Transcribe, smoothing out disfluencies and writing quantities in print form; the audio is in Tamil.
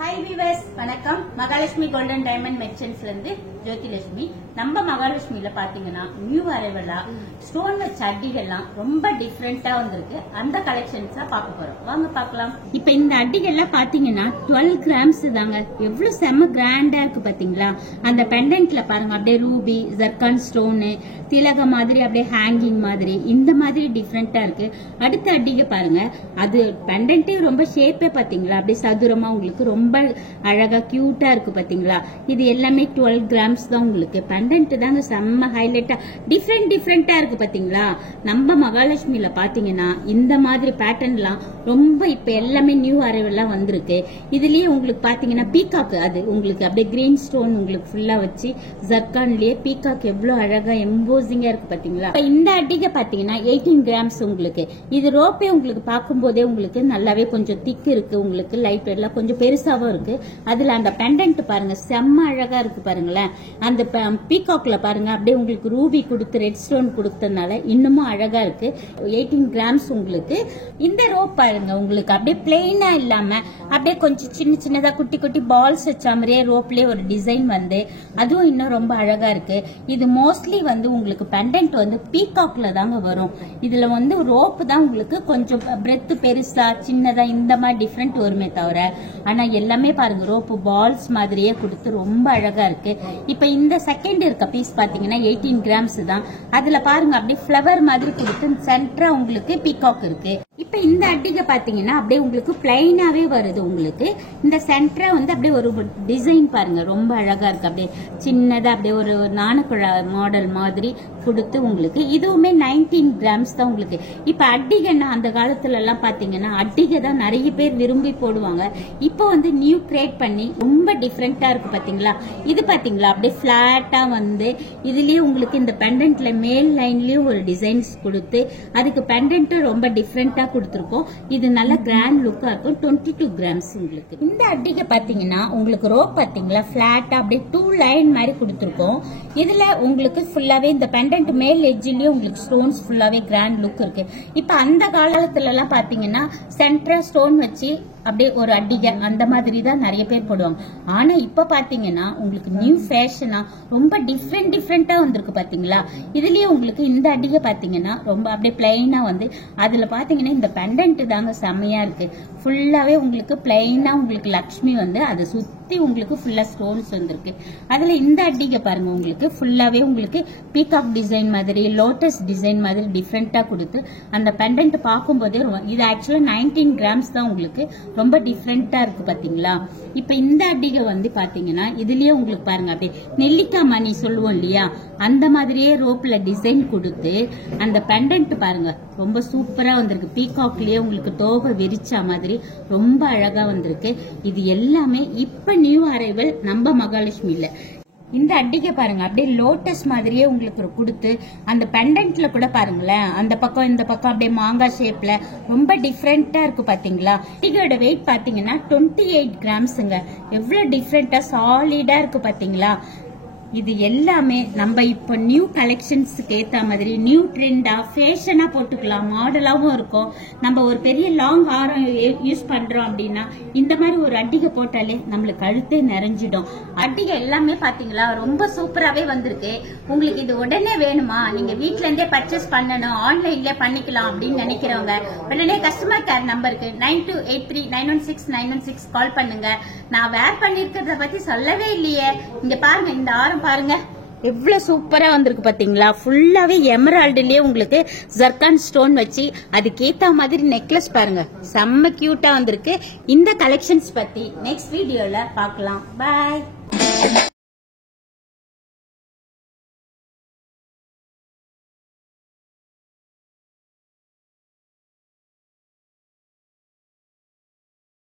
ஹாய் வீவர்ஸ், வணக்கம். மகாலட்சுமி கோல்டன் டைமண்ட் மெர்ச்சன்ட்ஸ்ல இருந்து ஜோதிலட்சுமி. நம்ம மகாலட்சுமியில பாத்தீங்கன்னா நியூ அரைவலா ஸ்டோன் வச்ச அட்டிகள்லாம் ரொம்ப டிஃப்ரெண்டா வந்திருக்கு. அந்த கலெக்ஷன்ஸ் பார்க்க போறோம், வாங்க பார்க்கலாம். இப்ப இந்த அட்டிகள்லாம் பாத்தீங்கன்னா 12 கிராம்ஸ் தாங்க. எவ்வளவு செம்ம கிராண்டா இருக்கு பாத்தீங்களா? அந்த பெண்டன்ட்ல பாருங்க, அப்படியே ரூபி ஜர்கான் ஸ்டோனு திலக மாதிரி அப்படியே ஹேங்கிங் மாதிரி இந்த மாதிரி டிஃப்ரெண்டா இருக்கு. அடுத்த அட்டிகை பாருங்க, அது பெண்டன்ட்டே ரொம்ப ஷேப்பே பாத்தீங்களா, அப்படியே சதுரமா உங்களுக்கு ரொம்ப அழகா கியூட்டா இருக்கு பாத்தீங்களா? இது எல்லாமே 12 கிராம்ஸ் தான். உங்களுக்கு பெண்டன்ட் தாங்க செம்ம ஹைலைட்டா டிஃப்ரெண்டா இருக்கு பாத்தீங்களா? நம்ம மகாலட்சுமியில பாத்தீங்கன்னா இந்த மாதிரி பேட்டர்ன்லாம் ரொம்ப இப்ப எல்லாமே நியூ அரைவல்லாம் வந்திருக்கு. இதுலயே உங்களுக்கு பாத்தீங்கன்னா பீகாக், அது உங்களுக்கு அப்படியே கிரீன் ஸ்டோன் உங்களுக்கு ஃபுல்லா வச்சு ஜர்கான்லயே பீகாக் எவ்வளவு அழகா எம்போசிங்கா இருக்கு பாத்தீங்களா? இந்த அட்டிகை பாத்தீங்கன்னா 18 கிராம்ஸ். உங்களுக்கு இது ரோப்பே உங்களுக்கு பார்க்கும் போதே உங்களுக்கு நல்லாவே கொஞ்சம் திக் இருக்கு, உங்களுக்கு லைட் வெயிட்ல கொஞ்சம் பெருசாவும் இருக்கு. அதுல அந்த பெண்டன்ட் பாருங்க செம்ம அழகா இருக்கு பாருங்களேன். அந்த பீகாக்ல பாருங்க அப்படியே உங்களுக்கு ரூபி கொடுத்து ரெட் ஸ்டோன் கொடுத்ததுனால இன்னமும் அழகா இருக்கு. 18 கிராம்ஸ். உங்களுக்கு இந்த ரோப் பாருங்க, உங்களுக்கு அப்படியே பிளெயினா இல்லாம அப்படியே கொஞ்சம் சின்னதா குட்டி குட்டி பால்ஸ் வச்ச மாதிரியே ரோப்லயே ஒரு டிசைன் வந்து அதுவும் இன்னும் ரொம்ப அழகா இருக்கு. இது மோஸ்ட்லி வந்து உங்களுக்கு பெண்டன்ட் வந்து பீகாக்ல தாங்க வரும். இதுல வந்து ரோப் தான் உங்களுக்கு கொஞ்சம் பிரெத் பெருசா சின்னதா இந்த மாதிரி டிஃப்ரெண்ட் வருமே தவிர, ஆனா எல்லாமே பாருங்க ரோப் பால்ஸ் மாதிரியே கொடுத்து ரொம்ப அழகா இருக்கு. இப்ப இந்த செகண்ட் இருக்க பீஸ் பாத்தீங்கன்னா 18 கிராம்ஸ் தான். அதுல பாருங்க அப்படியே ஃபிளவர் மாதிரி கொடுத்து சென்டரா உங்களுக்கு பீகாக் இருக்கு. இப்ப இந்த அட்டிகை பாத்தீங்கன்னா அப்படியே உங்களுக்கு பிளைனாவே வருது. உங்களுக்கு இந்த சென்டரா வந்து அப்படியே ஒரு டிசைன் பாருங்க ரொம்ப அழகா இருக்கு. அப்படியே சின்னதா அப்படியே ஒரு நாணக்குழா மாடல் மாதிரி கொடுத்து உங்களுக்கு இதுவுமே 19 கிராம்ஸ் தான். உங்களுக்கு இப்ப அட்டிகைன்னா அந்த காலத்துல எல்லாம் பாத்தீங்கன்னா அட்டிகை தான் நிறைய பேர் விரும்பி போடுவாங்க. இப்ப வந்து நியூ கிரியேட் பண்ணி ரொம்ப டிஃப்ரெண்டா இருக்கு பாத்தீங்களா? இது பாத்தீங்களா அப்படியே பிளாட்டா வந்து இதுலயே உங்களுக்கு இந்த பெண்டன்ட்ல மேல் லைன்லயும் ஒரு டிசைன்ஸ் கொடுத்து அதுக்கு பெண்டன்ட் ரொம்ப டிஃப்ரெண்டா கொடுத்திருக்கோம். இது நல்ல கிராண்ட் லுக்கா இருக்கும். 22 கிராம்ஸ். உங்களுக்கு இந்த அட்டிகை பாத்தீங்கன்னா உங்களுக்கு ரோப் பாத்தீங்களா பிளாட்டா அப்படியே 2 லைன் மாதிரி கொடுத்திருக்கோம். இதுல உங்களுக்கு ஃபுல்லாவே இந்த பெண்டன்ட் மேல் எட்ஜ்லயும் உங்களுக்கு ஸ்டோன்ஸ் ஃபுல்லாவே கிராண்ட் லுக் இருக்கு. இப்ப அந்த காலத்துல எல்லாம் பாத்தீங்கன்னா சென்டரா ஸ்டோன் வச்சு அப்படியே ஒரு அட்டிகை அந்த மாதிரி தான் நிறைய பேர் போடுவாங்க. ஆனா இப்ப பாத்தீங்கன்னா உங்களுக்கு நியூ ஃபேஷனா ரொம்ப டிஃப்ரெண்டா வந்திருக்கு பாத்தீங்களா? இதுலயே உங்களுக்கு இந்த அட்டிகை பாத்தீங்கன்னா ரொம்ப அப்படியே பிளைனா வந்து அதுல பாத்தீங்கன்னா இந்த பெண்டன்ட் தாங்க செம்மையா இருக்கு. ஃபுல்லாவே உங்களுக்கு பிளைனா உங்களுக்கு லக்ஷ்மி வந்து அதை சுத்தி உங்களுக்கு ஃபுல்லா ஸ்டோன்ஸ் வந்திருக்கு. அதுல இந்த அட்டிகை பாருங்க உங்களுக்கு ஃபுல்லாவே உங்களுக்கு பீகாக் டிசைன் மாதிரி லோட்டஸ் டிசைன் மாதிரி டிஃப்ரெண்டா கொடுத்து அந்த பெண்டன்ட் பார்க்கும் போதே இது ஆக்சுவலா 19 கிராம்ஸ் தான். உங்களுக்கு ரொம்ப டிஃப்ரெண்டா இருக்கு பாத்தீங்களா? இப்ப இந்த அட்டிகை வந்து பாத்தீங்கன்னா இதுலயே உங்களுக்கு பாருங்க அப்படியே நெல்லிக்காய் மணி சொல்லுவோம் இல்லையா, அந்த மாதிரியே ரோப்ல டிசைன் கொடுத்து அந்த பெண்டன்ட் பாருங்க ரொம்ப சூப்பரா வந்திருக்கு. பீகாக்லயே உங்களுக்கு தோகை விரிச்சா மாதிரி ரொம்ப அழகா வந்திருக்கு. இது எல்லாமே இப்ப நியூ அரைவல் நம்ம மகாலட்சுமியில. இந்த அட்டிகை பாருங்க அப்படியே லோட்டஸ் மாதிரியே உங்களுக்கு கொடுத்து அந்த பெண்டன்ட்ல கூட பாருங்களேன் அந்த பக்கம் இந்த பக்கம் அப்படியே மாங்காய் ஷேப்ல ரொம்ப டிஃப்ரெண்டா இருக்கு பாத்தீங்களா? அட்டிகையோட வெயிட் பாத்தீங்கன்னா 28 கிராம்ஸ்ங்க. எவ்வளவு டிஃப்ரெண்டா சாலிடா இருக்கு பாத்தீங்களா? இது எல்லாமே நம்ம இப்ப நியூ கலெக்ஷன்ஸ்க்கு ஏத்த மாதிரி நியூ ட்ரெண்டா ஃபேஷனா போட்டுக்கலாம், மாடலாவும் இருக்கும். நம்ம ஒரு பெரிய லாங் ஆரம் யூஸ் பண்றோம் அப்படின்னா இந்த மாதிரி ஒரு அட்டிகை போட்டாலே நம்மளுக்கு கழுத்தே நிறைஞ்சிடும். அட்டிகை எல்லாமே பாத்தீங்களா ரொம்ப சூப்பராவே வந்திருக்கு. உங்களுக்கு இது உடனே வேணுமா, நீங்க வீட்ல இருந்தே பர்ச்சேஸ் பண்ணணும், ஆன்லைன்ல பண்ணிக்கலாம் அப்படின்னு நினைக்கிறவங்க உடனே கஸ்டமர் கேர் நம்பருக்கு 9283916916 கால் பண்ணுங்க. நான் வேர் பண்ணிருக்கிறத பத்தி சொல்லவே இல்லையே. இங்க பாருங்க இந்த ஆரம் பாருங்க எவ்வளவு சூப்பரா வந்திருக்கு பாத்தீங்களா? ஃபுல்லாவே எமரால்டுலயே உங்களுக்கு ஜர்கான் ஸ்டோன் வச்சு அதுக்கேத்த மாதிரி நெக்லஸ் பாருங்க செம்ம கியூட்டா வந்திருக்கு. இந்த கலெக்ஷன்ஸ் பத்தி நெக்ஸ்ட் வீடியோல பார்க்கலாம். பாய்.